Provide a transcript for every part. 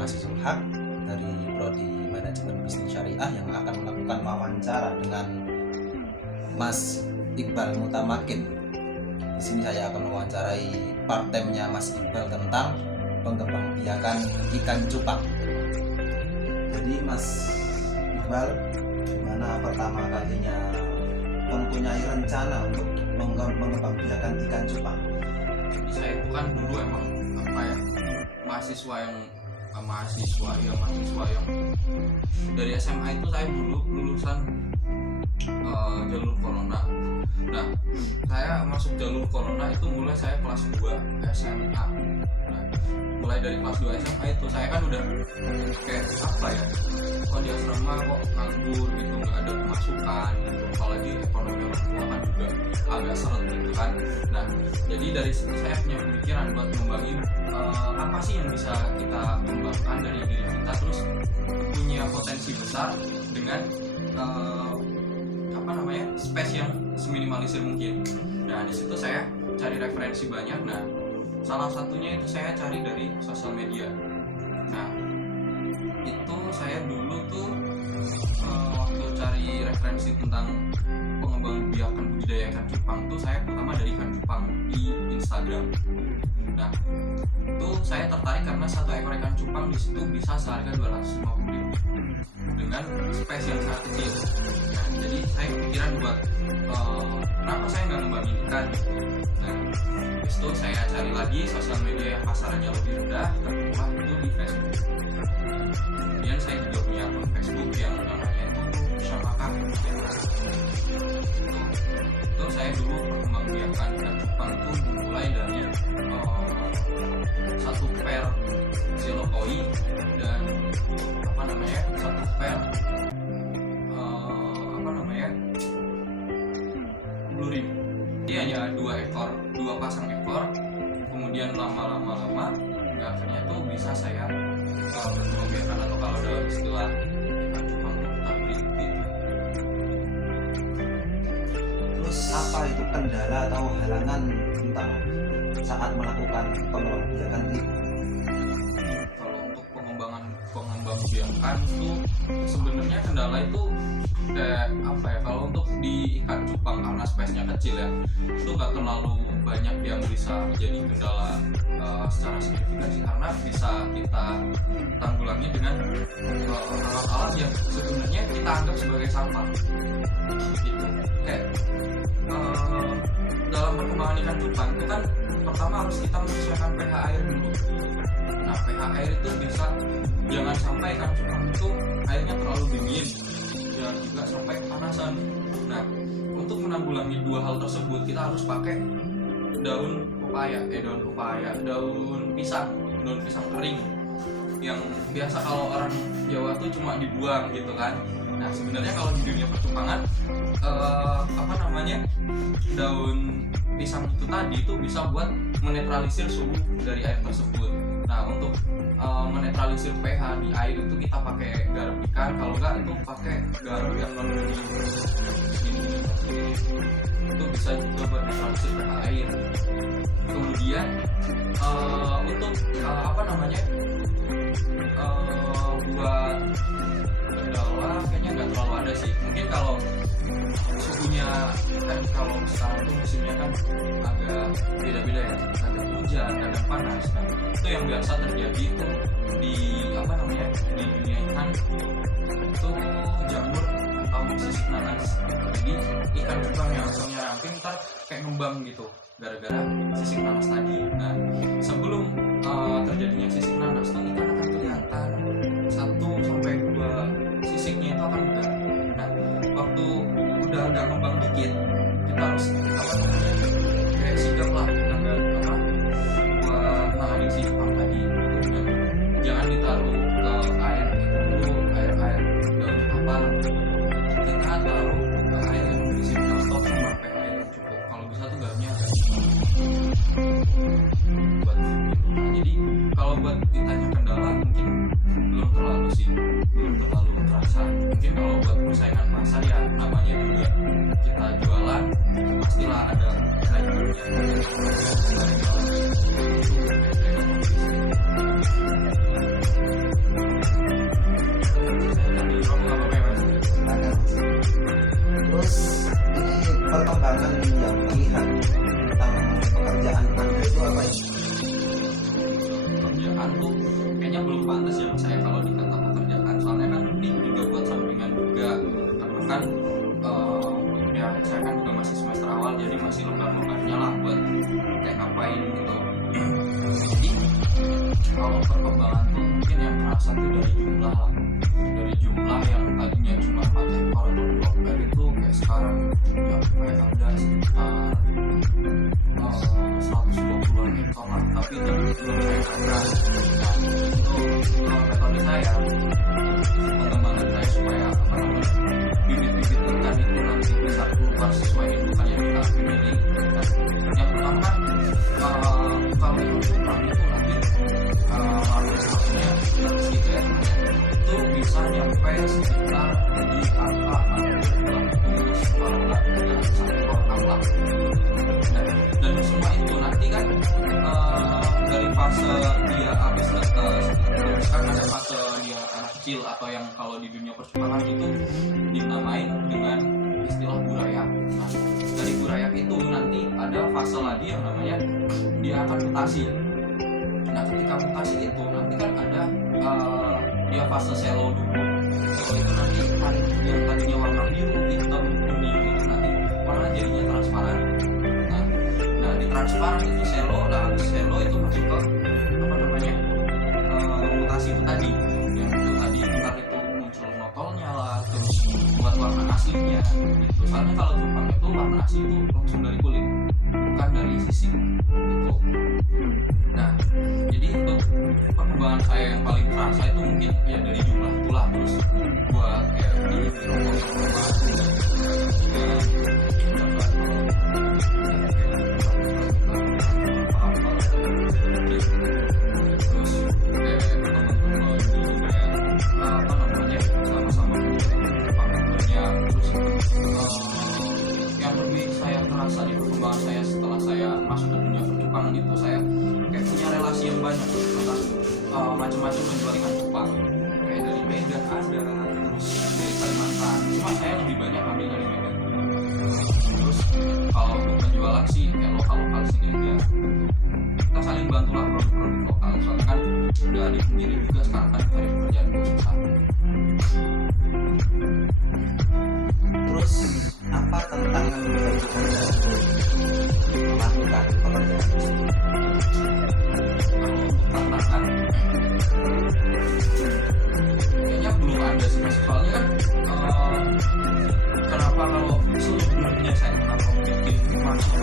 mahasiswa Zulhak dari Prodi Manajemen Bisnis Syariah yang akan melakukan wawancara dengan Mas Iqbal Mutamakin. Di sini saya akan mewawancarai part-time-nya Mas Iqbal tentang pengembangbiakan ikan cupang. Jadi Mas Iqbal, gimana pertama kalinya mempunyai rencana untuk mengembangbiakan ikan cupang? Saya itu kan dulu emang mahasiswa yang dari SMA itu saya dulu lulusan jalur corona. Nah, saya masuk jalur corona itu mulai saya kelas 2 SMA. Nah, mulai dari kelas 2 SMA itu saya kan udah kayak kok di asrama kok nganggur gitu, nggak ada pemasukan gitu, apalagi ekonomi orang tua kan juga agak seret gitu kan. Nah, jadi dari situ saya punya pemikiran buat ngembangin apa sih yang bisa kita kembangkan dari diri kita, terus punya potensi besar dengan space yang seminimalisir mungkin. Nah, di situ saya cari referensi banyak. Nah, salah satunya itu saya cari dari sosial media. Nah, itu saya dulu tuh waktu cari referensi tentang pengembangbiakan budidaya ikan cupang tuh saya pertama dari ikan cupang di Instagram. Nah, itu saya tertarik karena satu ekor ikan cupang di situ bisa seharga 250.000 dengan space yang sangat kecil. Nah, jadi saya kepikiran buat kenapa saya nggak ngembangin ikan. Nah, habis itu saya cari lagi sosial media yang pasarannya lebih rendah, terutama itu di Facebook. Kemudian saya juga punya akun Facebook yang namanya itu Syamaka. Itu saya dulu mengembangbiakan ikan cupang itu dimulai dari satu pair Zilokoi dan satu pair Blue Rim. Jadi hanya dua pasang ekor. Kemudian lama akhirnya tuh bisa saya berkembangbiakan, atau kalau dalam istilah ikan cupang tetap gitu. Terus apa itu kendala atau halangan tentang saat melakukan pengembangbiakan ini? Kalau untuk pengembangbiakan tuh sebenarnya kendala itu kalau untuk di ikan cupang karena space-nya kecil ya, itu nggak terlalu banyak yang bisa menjadi kendala secara signifikan sih, karena bisa kita tanggulangi dengan alat-alat yang sebenarnya kita anggap sebagai sampah gitu. Kayak dalam perkembangan ikan cupang itu kan pertama harus kita menyesuaikan pH air dulu. Nah, pH air itu bisa jangan sampai ikan cupang itu airnya terlalu dingin dan juga sampai kepanasan. Nah, untuk menanggulangi dua hal tersebut kita harus pakai daun pisang kering yang biasa kalau orang Jawa tuh cuma dibuang gitu kan. Nah, sebenarnya kalau di dunia percupangan daun pisang itu tadi itu bisa buat menetralisir suhu dari air tersebut. Nah, untuk menetralisir pH di air itu kita pakai garam ikan, kalau enggak itu pakai garam yang non itu bisa juga buat netralisir pH air. Kemudian untuk buat kendala kayaknya nggak terlalu ada sih. Mungkin kalau suhunya kan, kalau sekarang tuh musimnya kan agak beda-beda ya, ada hujan, ada panas. Nah, itu yang biasa terjadi itu di dunia ikan itu jamur atau sisik nanas. Jadi ikan cupang yang asalnya ramping ntar kayak ngembang gitu gara-gara sisik nanas tadi. Nah, sebelum terjadinya sisik nanas tuh ikan akan kelihatan 1-2 sisiknya itu akan bergerak. Nah, waktu udah agak ngembang dikit kita harus kayak sigap lah buat nanganin si cupang tadi. Jangan ditaruh ke air itu dulu, air daun kapal. Kita taruh ke air yang berisi stok sama pH air yang cukup. Kalau bisa tuh garamnya agak buat jadi kalau buat ditanya kendala mungkin belum terlalu terasa. Mungkin kalau buat persaingan pasar ya namanya juga kita jualan pastilah ada saingannya. nyampe sekitar di angka 60 kalau nggak 1 orang lah. Nah, dan semua itu nanti kan dari fase dia habis terus kan ada fase dia anak kecil atau yang kalau di dunia percupangan itu dinamain dengan istilah burayak. Nah, dari burayak itu nanti ada fase lagi yang namanya dia akan mutasi. Nah, ketika mutasi itu nanti kan ada dia fase selo dulu. Selo itu nanti kan yang tadinya warna biru, hitam, kuning itu nanti warna jadinya transparan. Nah di transparan itu selo, nah habis selo itu masuk ke apa namanya mutasi itu tadi, yang itu tadi ntar itu muncul notolnya lah, terus buat warna aslinya gitu. Soalnya kalau Jepang itu warna asli itu langsung dari kulit, bukan dari sisik gitu. Nah, jadi untuk perkembangan saya yang paling terasa itu mungkin ya dari jumlah itulah, terus buat kayak di yang lebih saya terasa di perkembangan saya setelah saya masuk ke dunia percupangan itu, saya kayak punya relasi yang banyak tentang macam-macam penjualan Jepang, kayak dari Medan ada, terus dari Kalimantan, cuma saya lebih banyak ambil dari Medan. Terus kalau untuk penjualan sih kayak lokal sini aja, kita saling bantu lah produk-produk lokal, soalnya kan udah dipungkiri juga sekarang kan cari pekerjaan itu susah. Terus apa tantangan bagi Anda untuk melakukan pekerjaan tersebut? Kalau untuk tantangan kayaknya belum ada sih mas, soalnya kan kenapa kalau sebelumnya saya kenapa bikin masuk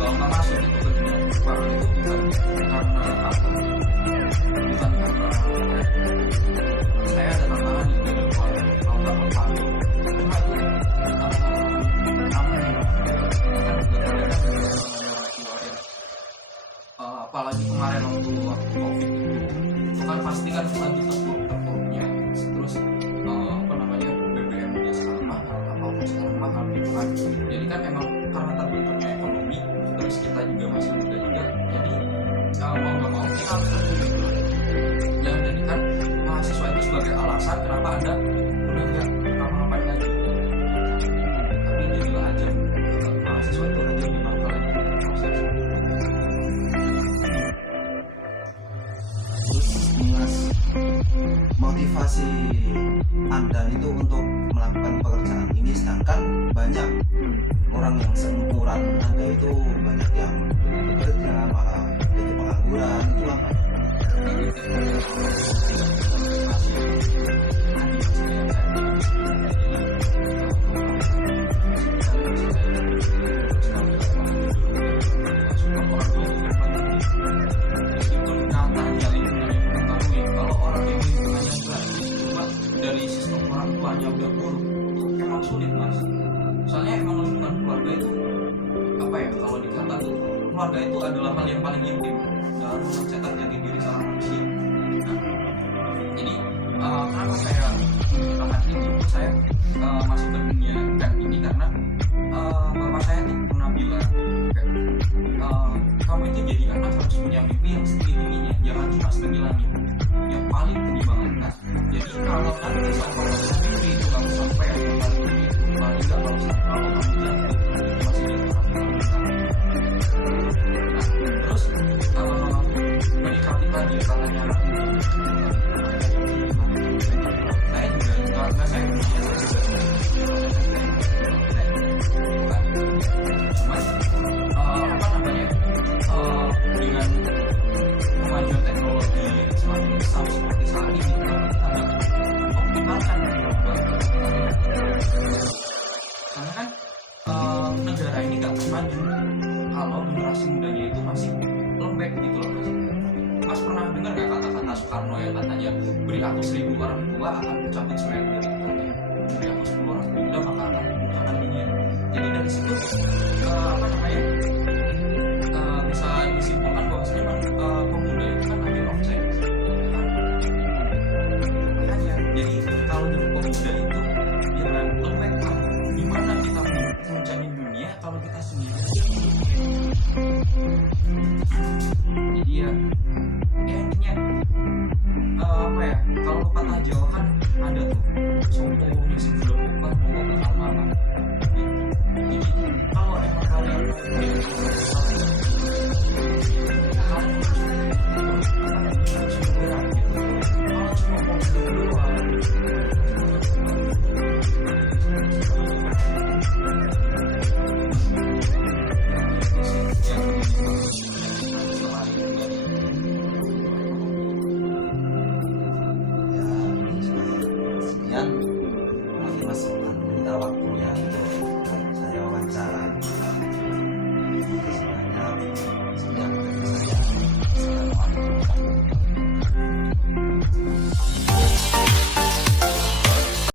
kalau nggak masuk itu ke dunia percupangan itu bukan karena apa, bukan karena saya ada tantangan yang dari luar kalau nggak apa cuma itu apalagi kemarin waktu COVID itu kan pasti kan lagi terpuruknya, terus apa namanya BBM nya sekarang mahal, apa sekarang mahal gitu kan. Jadi kan emang karena terbentuknya ekonomi, terus kita juga masih muda juga, jadi mau nggak mau kita harus terjun gitu. Jangan jadikan mahasiswa itu sebagai alasan kenapa Anda udah nggak ngapa-ngapain lagi, tapi jadilah aja mahasiswa itu aja di mana kalian proses. Terus Mas, motivasi Anda itu untuk melakukan pekerjaan ini, sedangkan banyak orang yang seumuran Anda itu banyak yang bekerja malah jadi pengangguran, itu apa? Dari sistem orang tuanya udah buruk, itu emang sulit mas. Soalnya emang lingkungan keluarga itu apa ya, kalau dikata tuh keluarga itu adalah hal yang paling intim dalam mencetak jati diri seorang manusia. Nah, jadi kenapa saya bahkan ini saya masuk ke dunia dan ini karena bapak saya tuh pernah bilang kayak, kamu itu jadi anak harus punya mimpi yang setinggi-tingginya, jangan cuma setinggi langit, yang paling tinggi banget. Nah, jadi kalau nanti sama mimpi itu kamu sampai yang paling tinggi, paling nggak kalau kamu jatuh masih di atas. Nah, terus menikmati tadi katanya anak muda, saya juga nggak saya punya apa namanya dengan kemajuan teknologi semakin besar seperti saat ini, kita optimalkan karena kan negara ini nggak maju kalau generasi mudanya itu masih lembek gitu loh mas. Mas pernah dengar nggak kata-kata Soekarno yang katanya beri aku 1000 orang tua akan mencabut semen dari tangannya, beri aku 10 orang muda maka akan membukakan dunia. Jadi dari situ apa namanya bisa disimpulkan bahwasanya pemuda itu kan agent of change. Makanya muda itu jangan lembek lah. Gimana kita mau mencari dunia kalau kita sendiri aja mungkin. Jadi ya intinya apa ya, kalau pepatah Jawa kan ada tuh sopo yang sebelum upah mau ke mana gitu. Jadi kalau emang kalian mau bikin sesuatu, kalian harus bergerak gitu. Kalau cuma mau berdua Ya, sekian. Maaf ya Mas, kita waktu